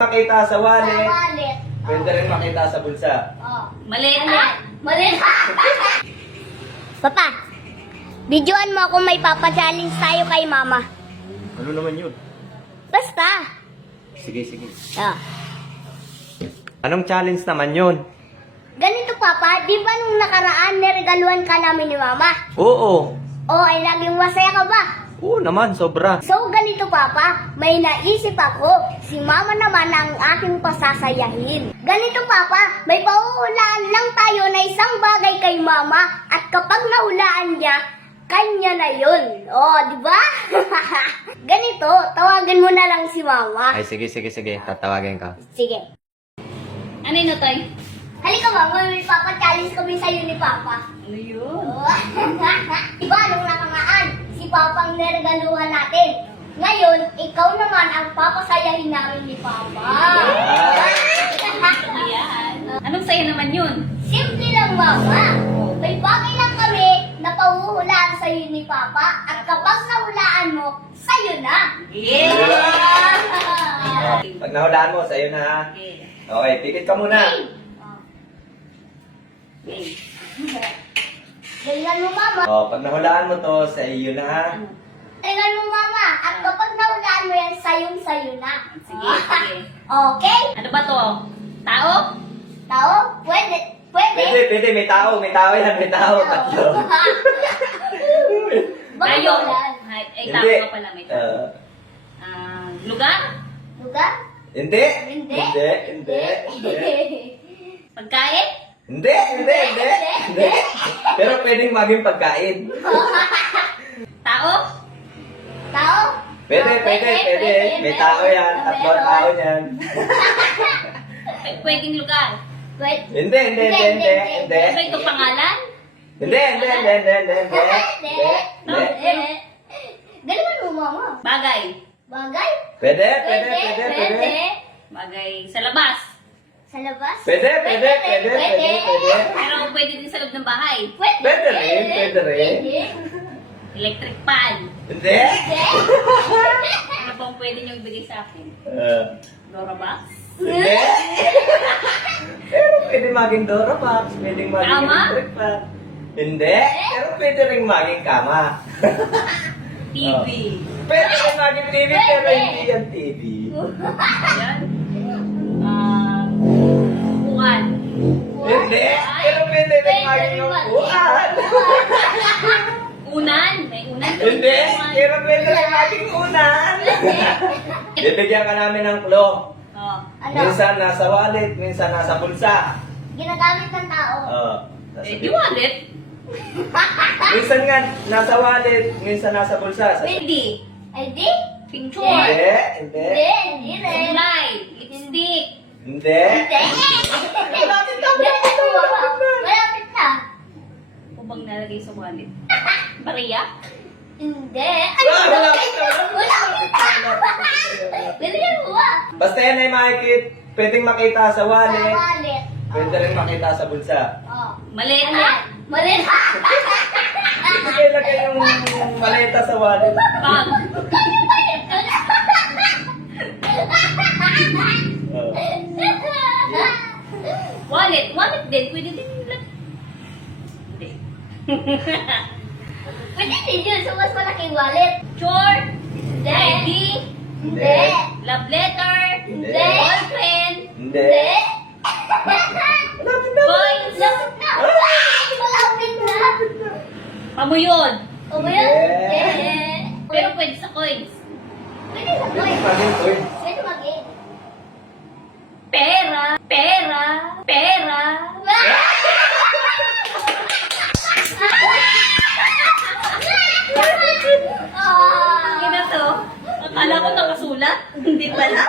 Makita sa wallet. Sa wallet. Pwede rin makita sa bulsa. Oh. Maleta. Maleta. Papa, videoan mo kung may papa-challenge tayo kay mama. Ano naman yun? Basta. Sige, sige. Ah. Anong challenge naman yun? Ganito papa, di ba nung nakaraan niregaluhan ka namin ni mama? Oo. O ay laging masaya ka ba? Oo naman, sobra. So ganito papa, may naisip ako. Si mama naman ang aking pasasayahin. Ganito papa, may pauhulaan lang tayo na isang bagay kay mama at kapag nahulaan niya, kanya na yun. Oh, di ba? Ganito, tawagan mo na lang si mama. Ay, sige, sige, sige. Tatawagin ka. Sige. Ano yun, Toy? Halika mama, may papa-challenge kami sa'yo ni papa. Ano yun? Diba nung nakaraan, si Papa ang niregaluhan natin. Ngayon, ikaw naman ang papasayahin namin ni Papa. Ayan. Anong saya naman yun? Simple lang, Mama. May bagay lang kami na pauhulaan sa'yo ni Papa at kapag nahulaan mo, sa'yo na. Yeah! Pag nahulaan mo, sa'yo na ha. Okay. Okay, pikit ka muna. Okay. Galingan mo, Mama. Pag nahulaan mo to, sa iyo na ha. Galingan mo, Mama. At kapag nahulaan mo yan, sa'yo na. Sige, sige. Okay? Ano ba to? Tao? Tao? Pwede. Pwede. Pwede, pwede. May tao yan. May tao. Tatlo. Bakit Tayo? ulan? Ay, tao Hindi. ka pala. May tao. Lugar? Lugar? Hindi. Hindi. Hindi. Hindi. Hindi. Pagkain? Hindi. Hindi. Hindi. Hindi. Pero pwedeng maging pagkain. Tao? Tao? Pwede, pwede, pwede. May tao yan. Tatlong tao yan. Pwedeng lugar? Pwede. Hindi, hindi, hindi, hindi. Hindi. Pwede ito pangalan? Hindi, hindi, hindi, hindi, hindi, hindi. Hindi. Galingan mo, Mama. Bagay? Bagay? Pwede, pwede, pwede, pwede. Bagay sa labas? Sa labas? Pwede, pwede, pwede, pwede, pwede. Pero pwede din sa loob ng bahay? Pwede. Pwede rin, pwede rin. Pwede. Electric fan? Hindi. Pwede. Ano pong pwede nyo ibigay sa akin? Dora box? Hindi. Pero pwede maging Dora Box, pwede maging Kama? electric fan. Hindi. Pero pwede rin maging kama. TV? Pwede rin maging TV, pero hindi yan TV. Ayan. Upuan? Hindi. Pero pwede rin maging upuan. Unan? May unan? Hindi. Pero pwede rin maging unan. Bibigyan ka namin ng clue. Oh. Ano? Minsan nasa wallet, minsan nasa bulsa. Ginagamit ng tao. Eh, di wallet? Minsan nga nasa wallet, minsan nasa bulsa. Pwede. ID? Picture? Hindi, hindi. Hindi. Hindi rin. Kulay? Lipstick? Hindi. Hindi. Malapit na, Malapit na. Malapit na. Ano bang nalagay sa wallet? Maria? Hindi. Malapit na. Galingan mo ba? Basta yan ay pwedeng makita sa Sa wallet, wallet. pwede rin makita sa bulsa. Oh. Maleta? Maleta. Sige, lagay yung maleta sa wallet. Bag? Oh. Wallet? Wallet din. Pwede din yung Hindi. Pwede din yun. So, mas malaking wallet. Short? Hindi. ID? Hindi. Love letter? Hindi. Boyfriend? Hindi. Hindi. Coins? Lapit na. Malapit na. Pamuyod? O ba yun? Hindi. Hindi. Pero pwede sa coins. Pwede sa Pwede coin. maging coin. Pwede mag-in. Pera? Pera? Pera? Ah. Ina to? Akala ko nakasulat. Hindi pala.